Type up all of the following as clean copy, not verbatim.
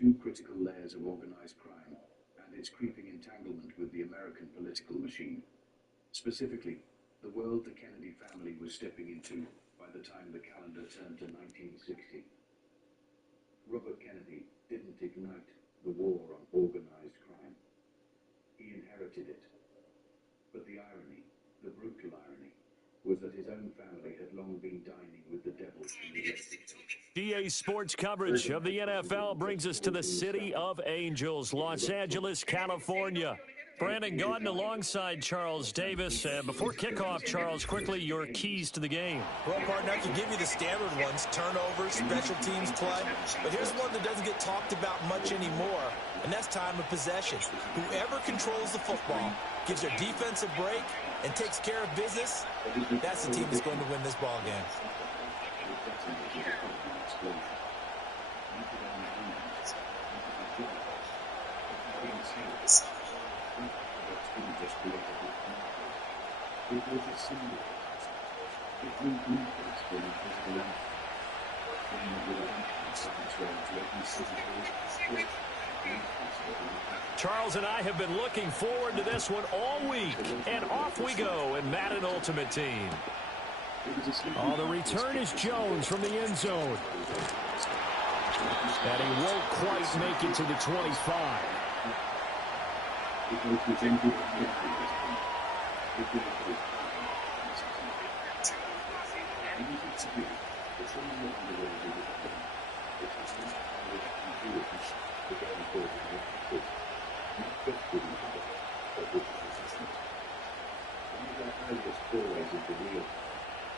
two critical layers of organized crime and its creeping entanglement with the American political machine. Specifically, the world the Kennedy family was stepping into by the time the calendar turned to 1960. Robert Kennedy didn't ignite the war on organized crime. He inherited it. But the irony, the brutal irony, was that his own family had long been dining with the devil. GA Sports coverage of the NFL brings us to the City of Angels, Los Angeles, California. Brandon Gaudin alongside Charles Davis. Before kickoff, Charles, quickly your keys to the game. Well, partner, I can give you the standard ones, turnovers, special teams play. But here's one that doesn't get talked about much anymore, and that's time of possession. Whoever controls the football, gives their defense a break, and takes care of business, that's the team that's going to win this ball game. Charles and I have been looking forward to this one all week, and off we go in Madden Ultimate Team. Oh, the return is Jones from the end zone. And he won't quite make it to the 25.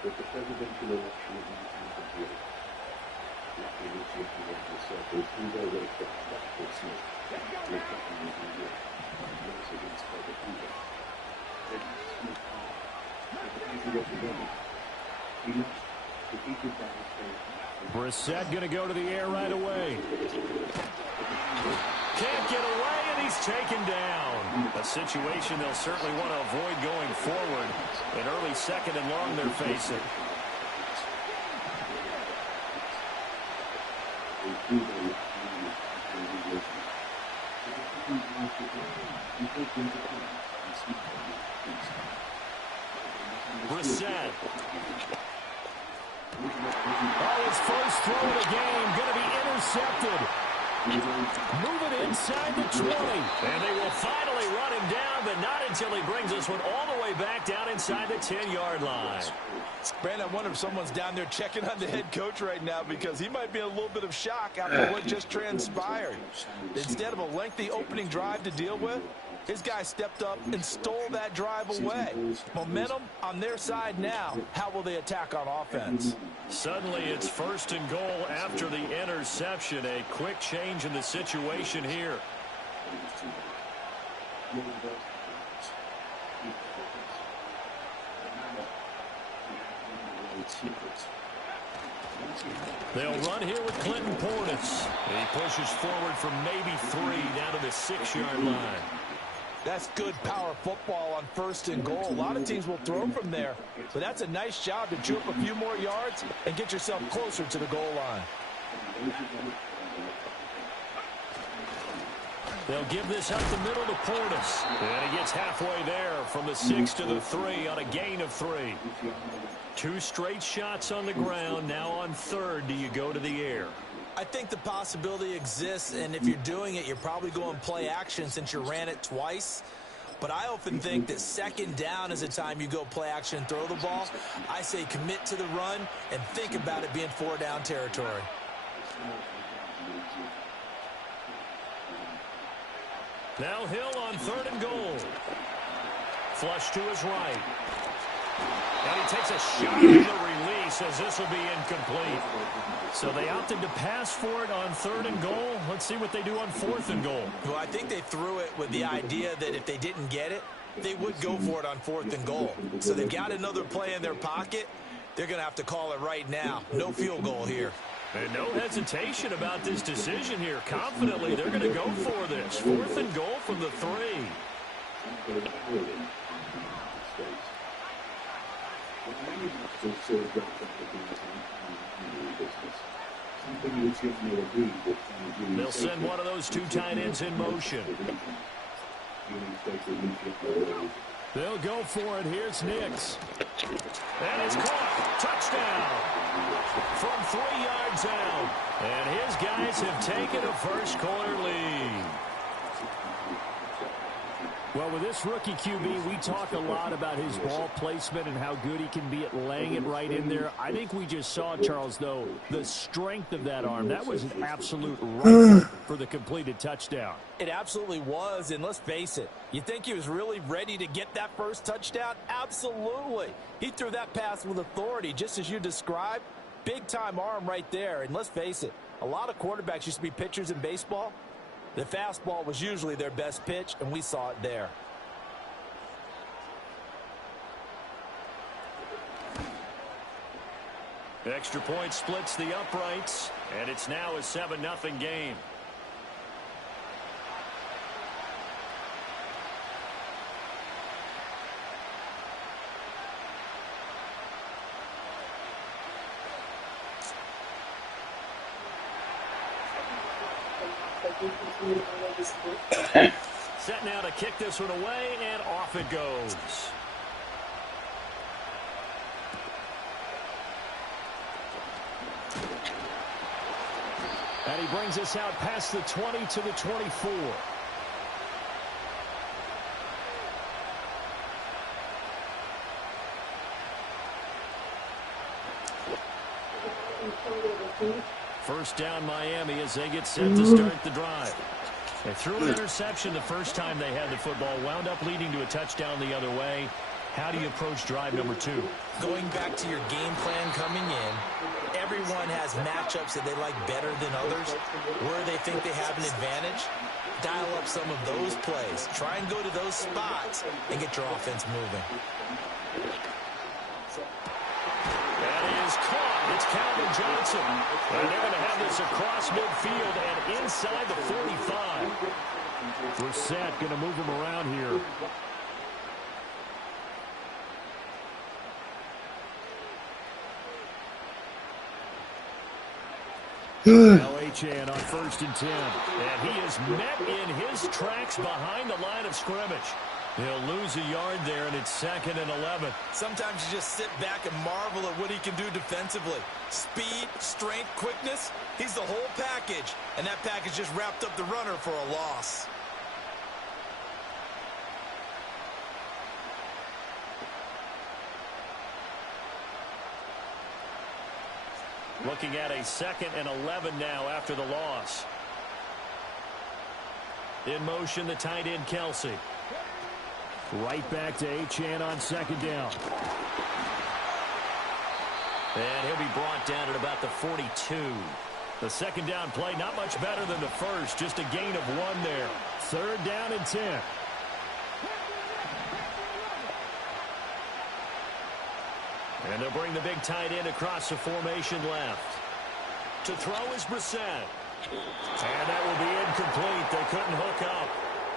But the presidential election is not interfered. Luckily, the chief of the circles threw their weight back for Smith. The captain was in York. Race against Father Peter. Then Smith passed. But the country represented. He lost, defeated by his faith. Brissett going to go to the air right away. Can't get away, and he's taken down. A situation they'll certainly want to avoid going forward. An early second and long they're facing. Brissett. Oh, his first throw of the game going to be intercepted. Moving inside the 20. And they will finally run him down, but not until he brings this one all the way back down inside the 10-yard line. Brandon, I wonder if someone's down there checking on the head coach right now, because he might be in a little bit of shock after what just transpired. Instead of a lengthy opening drive to deal with, his guy stepped up and stole that drive away. Momentum on their side now. How will they attack on offense? Suddenly it's first and goal after the interception. A quick change in the situation here. They'll run here with Clinton Portis. He pushes forward from maybe 3 down to the 6-yard line. That's good power football on first and goal. A lot of teams will throw from there, but that's a nice job to chew up a few more yards and get yourself closer to the goal line. They'll give this up the middle to Portis. And he gets halfway there from the 6 to the 3 on a gain of 3. 2 straight shots on the ground. Now on third, do you go to the air? I think the possibility exists, and if you're doing it, you're probably going play action since you ran it twice. But I often think that second down is the time you go play action and throw the ball. I say commit to the run and think about it being 4-down territory. Now Hill on third and goal. Flush to his right. And he takes a shot at the release as this will be incomplete. So they opted to pass for it on third and goal. Let's see what they do on fourth and goal. Well, I think they threw it with the idea that if they didn't get it, they would go for it on fourth and goal. So they've got another play in their pocket. They're going to have to call it right now. No field goal here. And no hesitation about this decision here. Confidently, they're going to go for this. Fourth and goal from the 3. They'll send one of those two tight ends in motion. They'll go for it. Here's Nix. And it's caught. Touchdown. From 3 yards out. And his guys have taken a first quarter lead. Well, with this rookie QB, we talk a lot about his ball placement and how good he can be at laying it right in there. I think we just saw, Charles, though, the strength of that arm. That was an absolute rifle for the completed touchdown. It absolutely was, and let's face it, you think he was really ready to get that first touchdown? Absolutely. He threw that pass with authority, just as you described. Big-time arm right there, and let's face it, a lot of quarterbacks used to be pitchers in baseball. The fastball was usually their best pitch, and we saw it there. Extra point splits the uprights, and it's now a 7-0 game. Set now to kick this one away, and off it goes. And he brings us out past the 20 to the 24. First down Miami as they get set to start the drive. They threw an interception the first time they had the football, wound up leading to a touchdown the other way. How do you approach drive number 2? Going back to your game plan coming in, everyone has matchups that they like better than others. Where they think they have an advantage, dial up some of those plays. Try and go to those spots and get your offense moving. That is caught. It's Calvin Johnson. And they're going to have this across midfield and inside the 45. Brissett going to move him around here. Now Achane on 1st and 10. And he is met in his tracks behind the line of scrimmage. He'll lose a yard there, and it's 2nd and 11. Sometimes you just sit back and marvel at what he can do defensively. Speed, strength, quickness, he's the whole package. And that package just wrapped up the runner for a loss. Looking at a 2nd and 11 now after the loss. In motion, the tight end, Kelsey. Right back to Achane on 2nd down. And he'll be brought down at about the 42. The 2nd down play, not much better than the first. Just a gain of 1 there. 3rd down and 10. And they'll bring the big tight end across the formation left. To throw is Brissett. And that will be incomplete. They couldn't hook up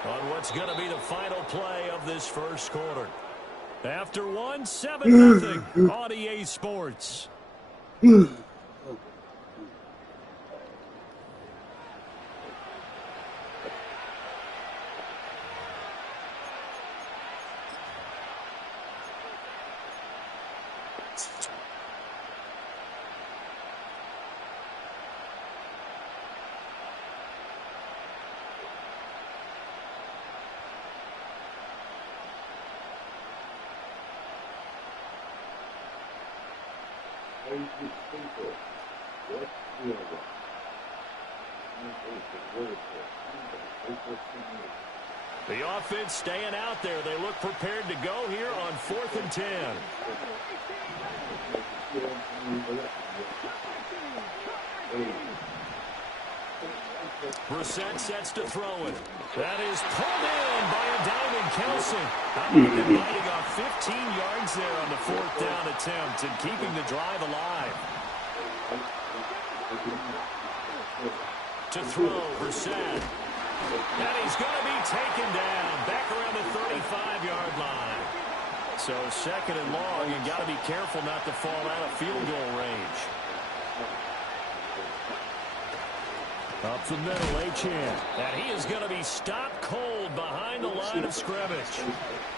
on what's going to be the final play of this first quarter. After 1, 7-0 on EA Sports. The offense staying out there. They look prepared to go here on 4th and 10. Brissett sets to throw it. That is pulled in by a diving Kelsey. Biting off 15 yards there on the 4th down attempt and keeping the drive alive. To throw, Brissett. And he's going to be taken down back around the 35-yard line. So 2nd and long, you got to be careful not to fall out of field goal range. Up the middle, Achane. And he is going to be stopped cold behind the line of scrimmage.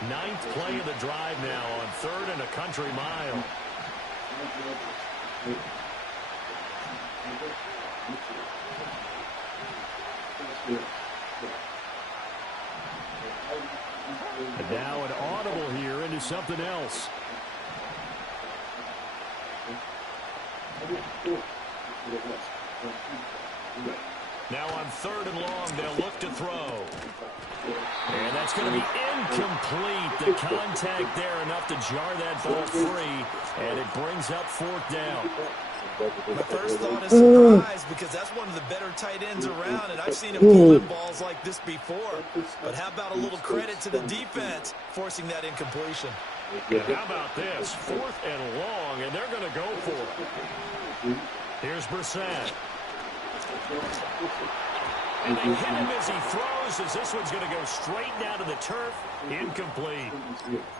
9th play of the drive now on 3rd and a country mile. And now an audible here into something else. Now on 3rd and long, they'll look to throw. And that's going to be incomplete. The contact there enough to jar that ball free, and it brings up 4th down. My first thought is surprise, because that's one of the better tight ends around, and I've seen him pull in balls like this before. But how about a little credit to the defense forcing that incompletion? How about this? 4th and long, and they're going to go for it. Here's Brissett. And they hit him as he throws, as this one's going to go straight down to the turf. Incomplete.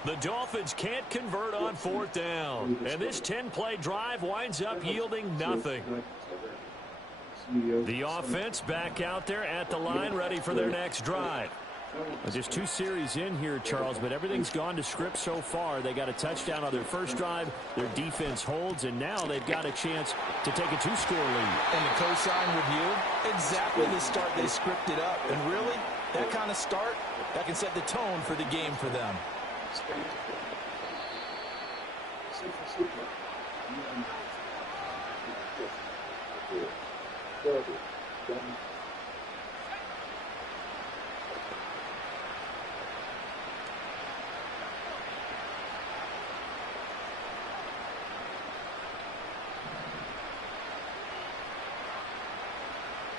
The Dolphins can't convert on 4th down. And this 10-play drive winds up yielding nothing. The offense back out there at the line, ready for their next drive. There's 2 series in here, Charles, but everything's gone to script so far. They got a touchdown on their first drive. Their defense holds, and now they've got a chance to take a 2-score lead. And the co-sign with you, exactly the start they scripted up. And really, that kind of start, that can set the tone for the game for them.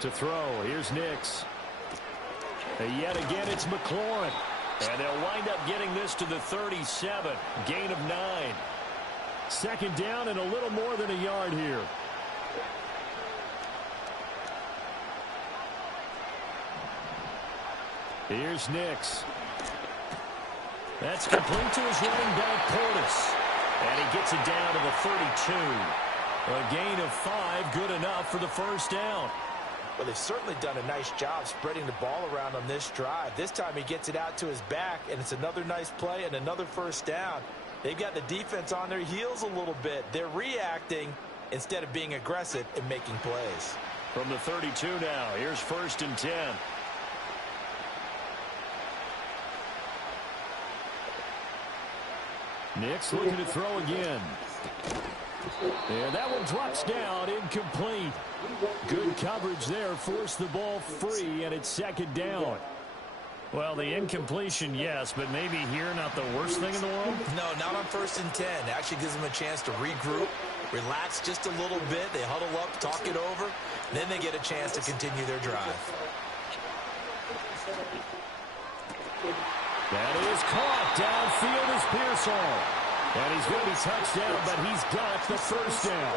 To throw, here's Nix. And yet again, it's McLaurin. And they'll wind up getting this to the 37. Gain of 9. 2nd down and a little more than a yard here. Here's Nix. That's complete to his running back, Portis. And he gets it down to the 32. A gain of 5, good enough for the 1st down. Well, they've certainly done a nice job spreading the ball around on this drive. This time he gets it out to his back, and it's another nice play and another 1st down. They've got the defense on their heels a little bit. They're reacting instead of being aggressive and making plays. From the 32 now, here's 1st and 10. Nix looking to throw again. And that one drops down, incomplete. Good coverage there, forced the ball free, and it's 2nd down. Well, the incompletion, yes, but maybe here not the worst thing in the world? No, not on 1st and 10. It actually gives them a chance to regroup, relax just a little bit. They huddle up, talk it over, and then they get a chance to continue their drive. That is caught. Downfield is Pearsall. And he's going to be touched down, but he's got the 1st down.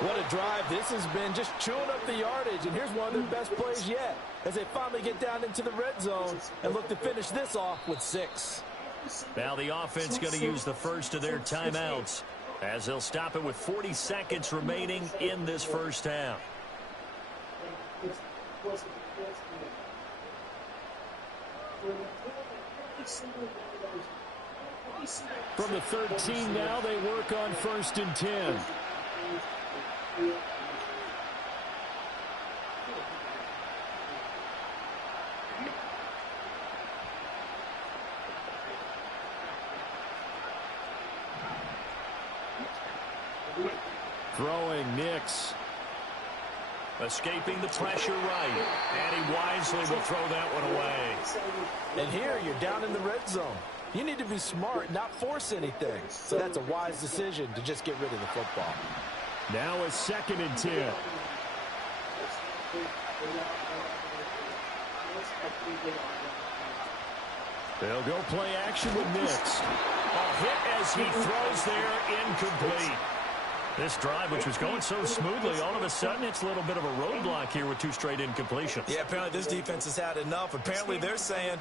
What a drive this has been, just chewing up the yardage. And here's one of their best plays yet, as they finally get down into the red zone and look to finish this off with 6. Now the offense going to use the first of their timeouts, as they'll stop it with 40 seconds remaining in this 1st half. From the 13 now, they work on 1st and 10. Throwing Nix. Escaping the pressure right. And he wisely will throw that one away. And here you're down in the red zone. You need to be smart, not force anything. So that's a wise decision to just get rid of the football. Now a 2nd and 10. They'll go play action with Nix. A hit as he throws there, incomplete. This drive, which was going so smoothly, all of a sudden it's a little bit of a roadblock here with 2 straight incompletions. Yeah, apparently this defense has had enough. Apparently they're saying,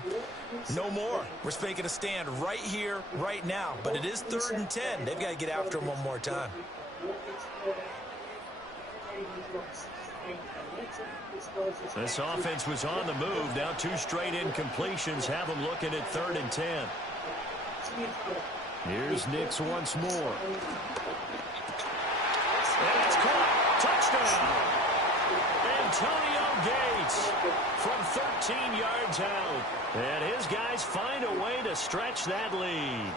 no more. We're making a stand right here, right now. But it is 3rd and 10. They've got to get after him one more time. This offense was on the move. Now 2 straight incompletions have them looking at 3rd and 10. Here's Nix once more. And it's caught. Touchdown. Antonio Gates from 13 yards out. And his guys find a way to stretch that lead.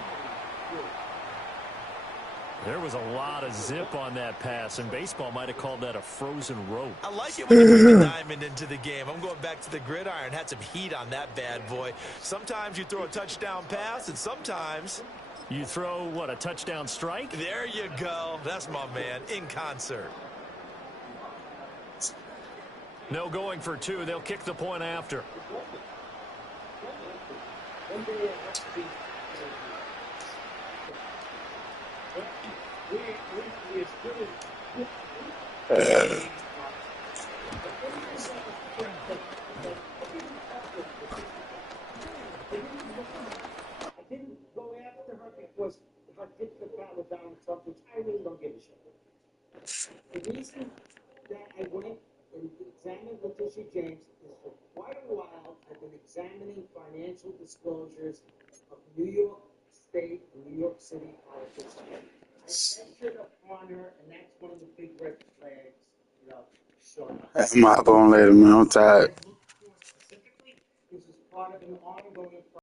There was a lot of zip on that pass, and baseball might have called that a frozen rope. I like it when you bring the diamond into the game. I'm going back to the gridiron. Had some heat on that bad boy. Sometimes you throw a touchdown pass, and sometimes you throw, what, a touchdown strike? There you go. That's my man, in concert. No going for 2. They'll kick the point after. Was if I get the battle down in Trump, which I really don't give a shit. The reason that I went and examined Letitia James is for quite a while I've been examining financial disclosures of New York State and New York City politics. I ventured upon her, and that's one of the big red flags, you know, showing up. I'm hop on later, man. I'm tired.